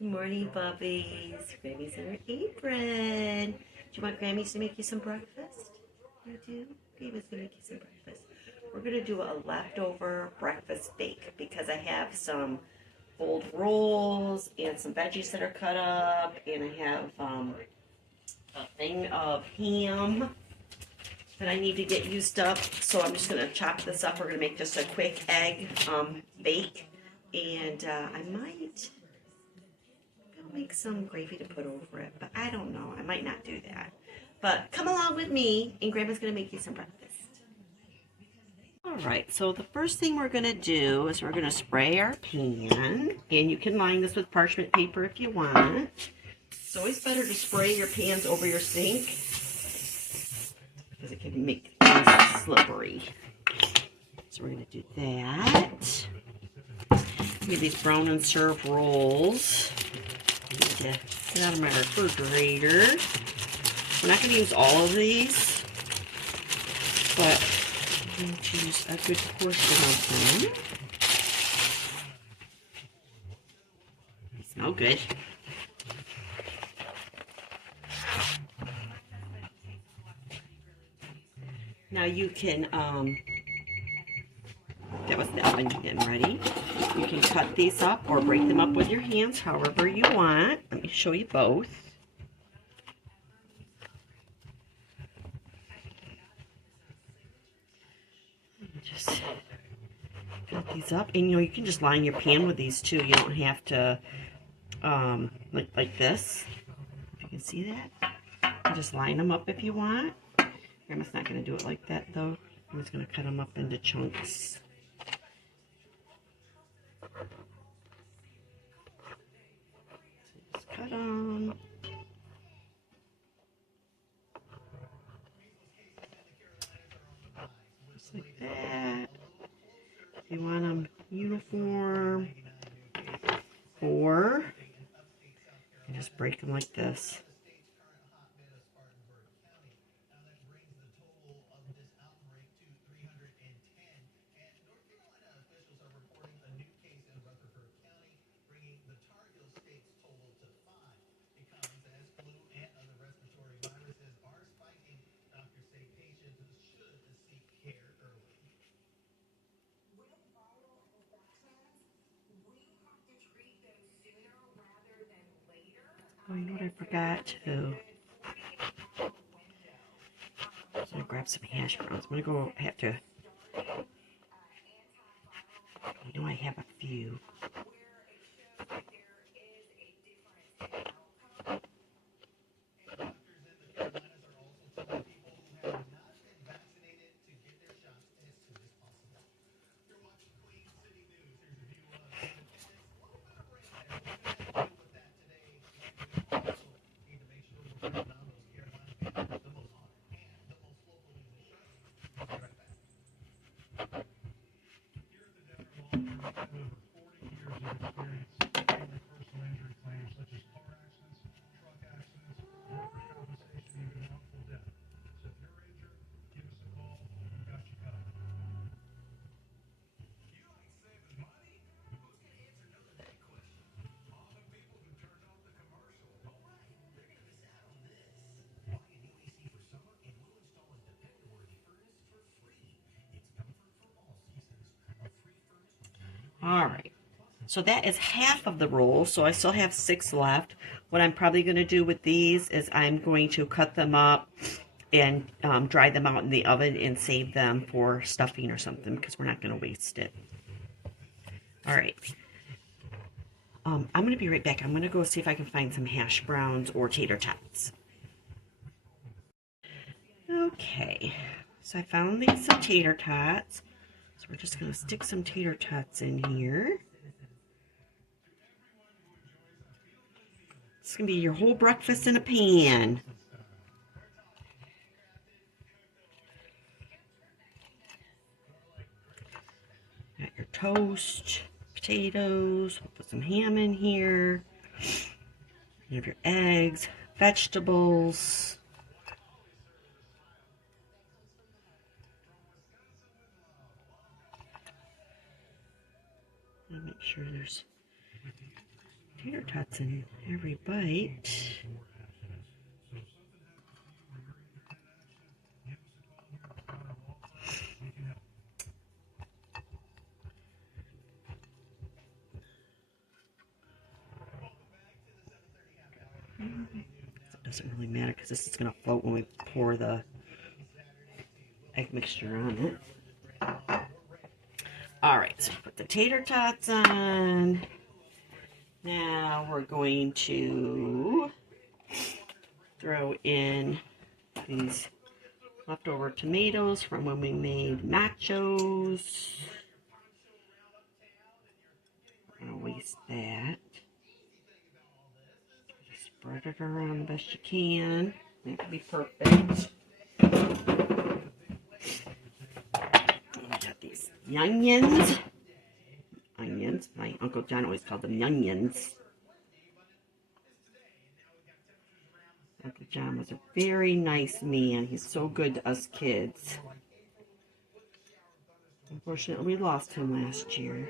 Good morning, puppies. Grammy's in her apron. Do you want Grammy's to make you some breakfast? You do? Grammy's gonna make you some breakfast. We're gonna do a leftover breakfast bake because I have some old rolls and some veggies that are cut up, and I have a thing of ham that I need to get used up. So I'm just gonna chop this up. We're gonna make just a quick egg bake, and I might make some gravy to put over it, but I don't know. I might not do that. But come along with me, and Grandma's going to make you some breakfast. All right, so the first thing we're going to do is we're going to spray our pan, and you can line this with parchment paper if you want. It's always better to spray your pans over your sink because it can make things slippery. So we're going to do that. Get these brown and serve rolls. Need to get out of my refrigerator. We're not going to use all of these, but I'm going to use a good portion of them. They smell good. Now you can, that was the oven getting ready. You can cut these up or break them up with your hands, however you want. Let me show you both. Just cut these up, and you can just line your pan with these too. You don't have to like this. If you can see that, you just line them up if you want. Grandma's not going to do it like that though. I'm just going to cut them up into chunks. Just cut them. Just like that. If you want them uniform, or you just break them like this. Oh, you know what I forgot to? I'm gonna grab some hash browns. I'm gonna have to. I know I have a few. All right. So that is half of the roll, so I still have 6 left. What I'm probably going to do with these is I'm going to cut them up and dry them out in the oven and save them for stuffing or something because we're not going to waste it. All right. I'm going to be right back. I'm going to go see if I can find some hash browns or tater tots. Okay, so I found these some tater tots. So we're just going to stick some tater tots in here. It's going to be your whole breakfast in a pan. Got your toast, potatoes, we'll put some ham in here. You have your eggs, vegetables. Make sure there's tater tots in every bite. It doesn't really matter because this is going to float when we pour the egg mixture on it. Alright, so put the tater tots on. Now we're going to throw in these leftover tomatoes from when we made nachos. I'm going to waste that. Just spread it around the best you can. It can be perfect. We got these onions. My Uncle John always called them onions. Uncle John was a very nice man. He's so good to us kids. Unfortunately, we lost him last year.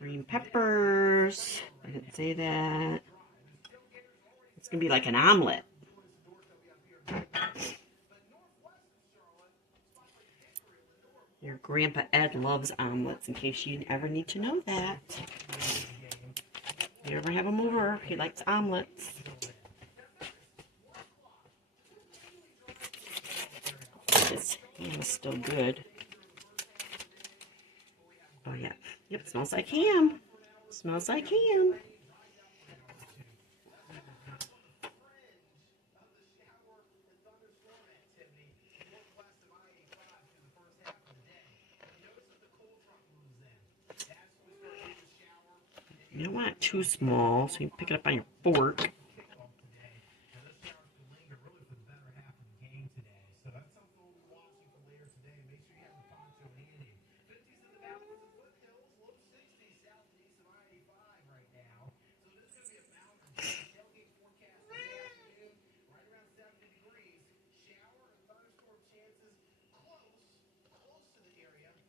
Green peppers. I didn't say that. It's going to be like an omelet. Your Grandpa Ed loves omelets, in case you ever need to know that. If you ever have him over, he likes omelets. This ham is still good. Oh yeah. Yep, smells like ham. Smells like ham. You don't want it too small, so you pick it up on your fork.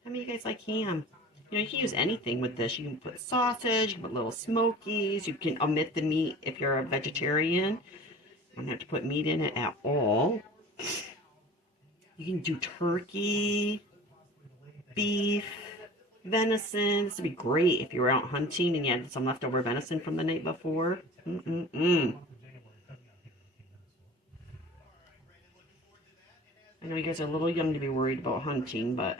How many of you guys like ham? You know, you can use anything with this. You can put sausage, you can put little smokies, you can omit the meat if you're a vegetarian. You don't have to put meat in it at all. You can do turkey, beef, venison. This would be great if you were out hunting and you had some leftover venison from the night before. I know you guys are a little young to be worried about hunting, but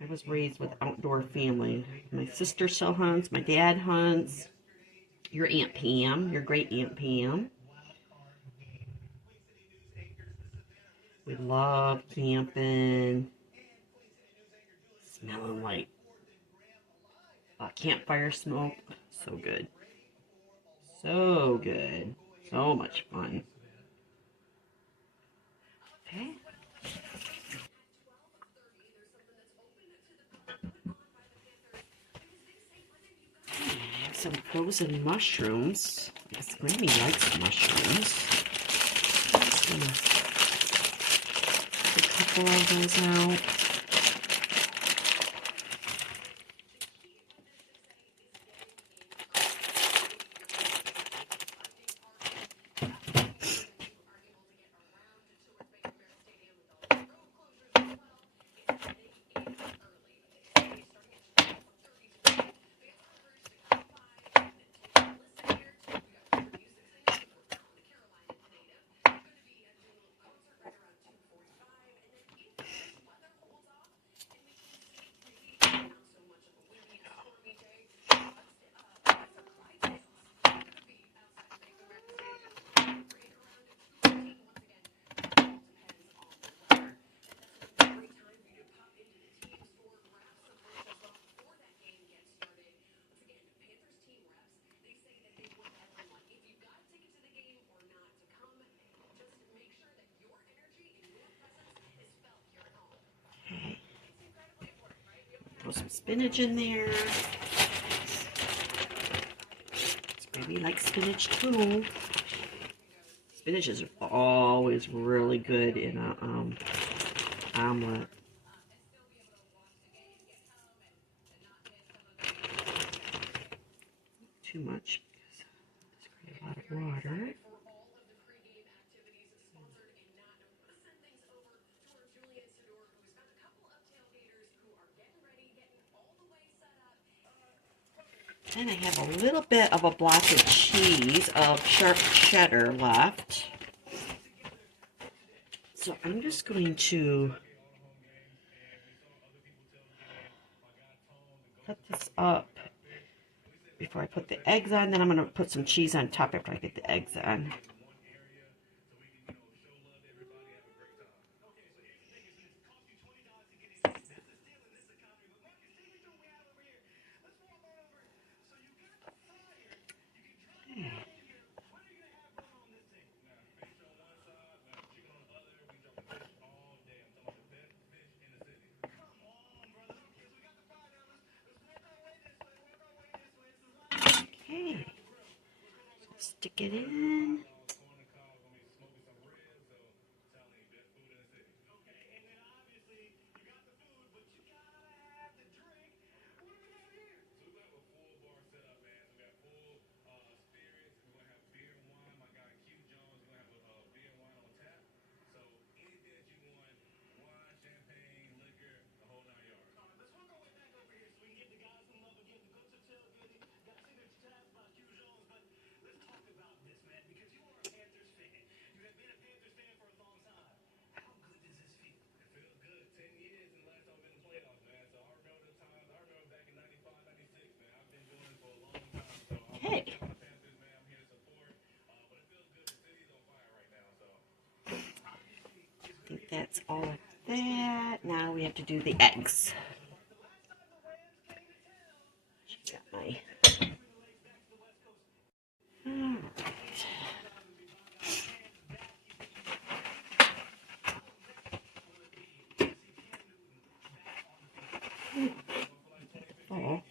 I was raised with outdoor family. My sister still hunts, my dad hunts, your Aunt Pam, your great Aunt Pam. We love camping, smelling like campfire smoke. So good. So good. So much fun. Okay. I have some frozen mushrooms. I guess Grammy likes mushrooms. I'm just gonna take a couple of those out. throw some spinach in there. Maybe like spinach too. Spinach is always really good in a omelet. Too much because it's create a lot of water. Then I have a little bit of a block of cheese of sharp cheddar left. So I'm just going to cut this up before I put the eggs on. Then I'm going to put some cheese on top after I get the eggs on. Okay, stick it in. Okay. I think that's all of that. Now we have to do the eggs. Got my... All right. Oh.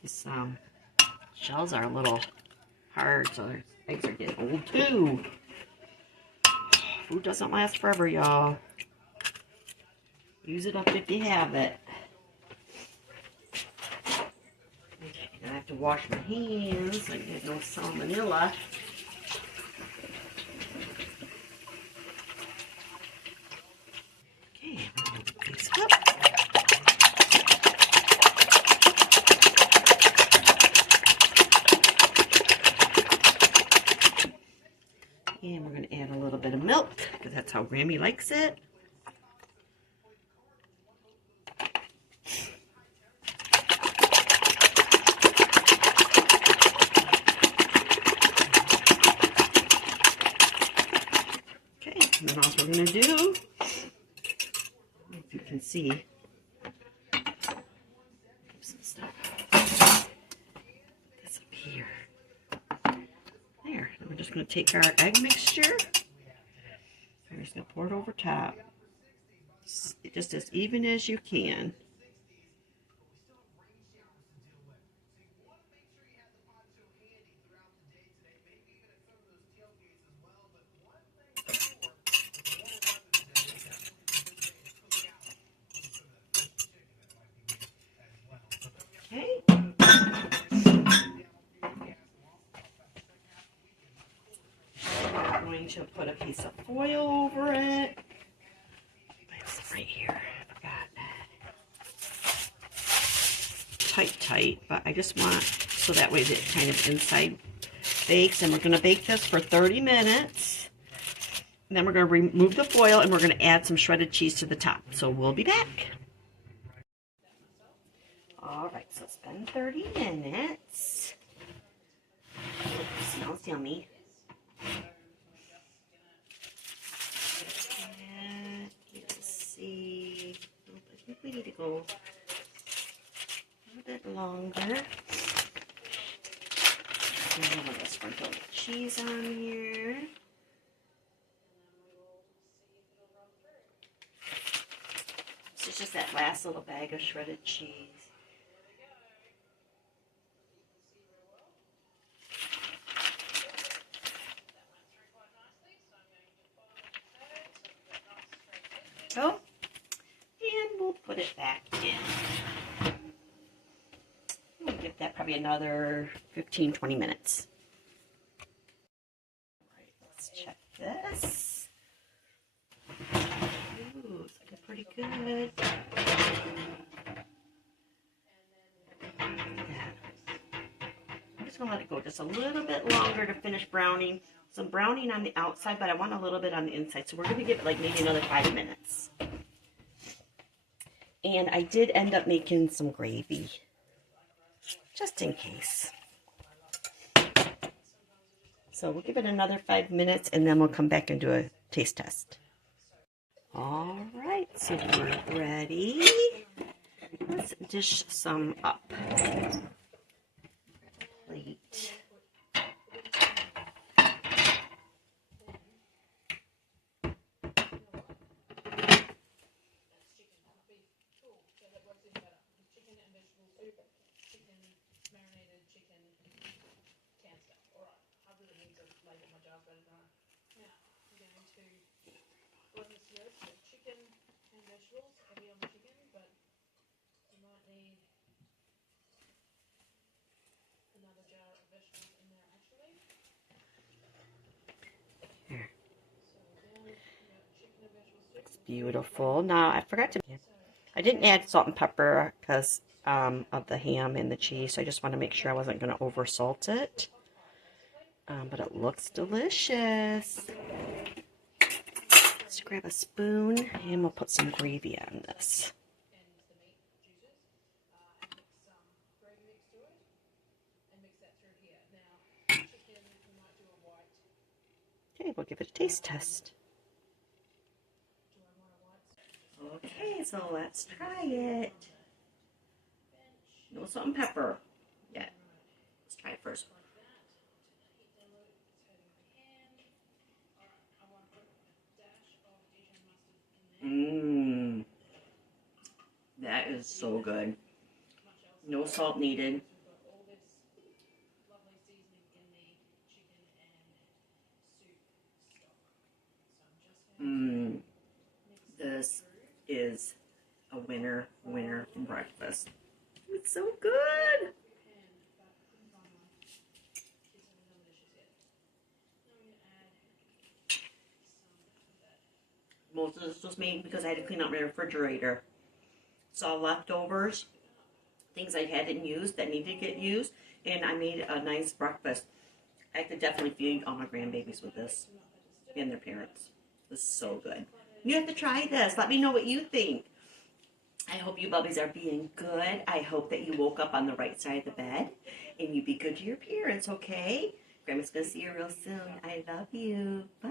These shells are a little hard, so their eggs are getting old too. Food doesn't last forever, y'all. Use it up if you have it. I have to wash my hands so I get no salmonella. Okay, mix it up. And we're going to add a little bit of milk, because that's how Grammy likes it. Okay, and then all we're going to do, if you can see, some stuff. This up here. There. And we're just going to take our egg mixture. I'm just going to pour it over top. Just as even as you can. Okay. I'm going to put a piece of foil over it. It's right here. I forgot. Tight, but I just want so that way it kind of inside bakes. And we're going to bake this for 30 minutes. And then we're going to remove the foil and we're going to add some shredded cheese to the top. So we'll be back. All right, so it's been 30 minutes. Oh, it smells yummy. And let's see. I think we need to go a little bit longer. And I'm going to sprinkle the cheese on here. This is just that last little bag of shredded cheese. So, and we'll put it back in. We'll give that probably another 15-20 minutes. All right, let's check this. Ooh, it's looking pretty good. I'm just going to let it go just a little bit longer to finish browning. Some browning on the outside, but I want a little bit on the inside. So we're going to give it like maybe another 5 minutes. And I did end up making some gravy, just in case. So we'll give it another 5 minutes and then we'll come back and do a taste test. All right, so we're ready. Let's dish some up. Plate. Beautiful. Now, I forgot to, I didn't add salt and pepper because of the ham and the cheese. So I just want to make sure I wasn't going to over salt it. But it looks delicious. Let's grab a spoon and we'll put some gravy on this. Okay, we'll give it a taste test. Okay, so let's try it. No salt and pepper yet. Let's try it first. Mmm. That is so good. No salt needed. Mmm. This is a winner for breakfast. It's so good. Most of this was made because I had to clean out my refrigerator. Saw leftovers, things I hadn't used that needed to get used, and I made a nice breakfast. I could definitely feed all my grandbabies with this and their parents. This is so good. You have to try this. Let me know what you think. I hope you bubbies are being good. I hope that you woke up on the right side of the bed and you be good to your parents, okay? Grandma's going to see you real soon. I love you. Bye.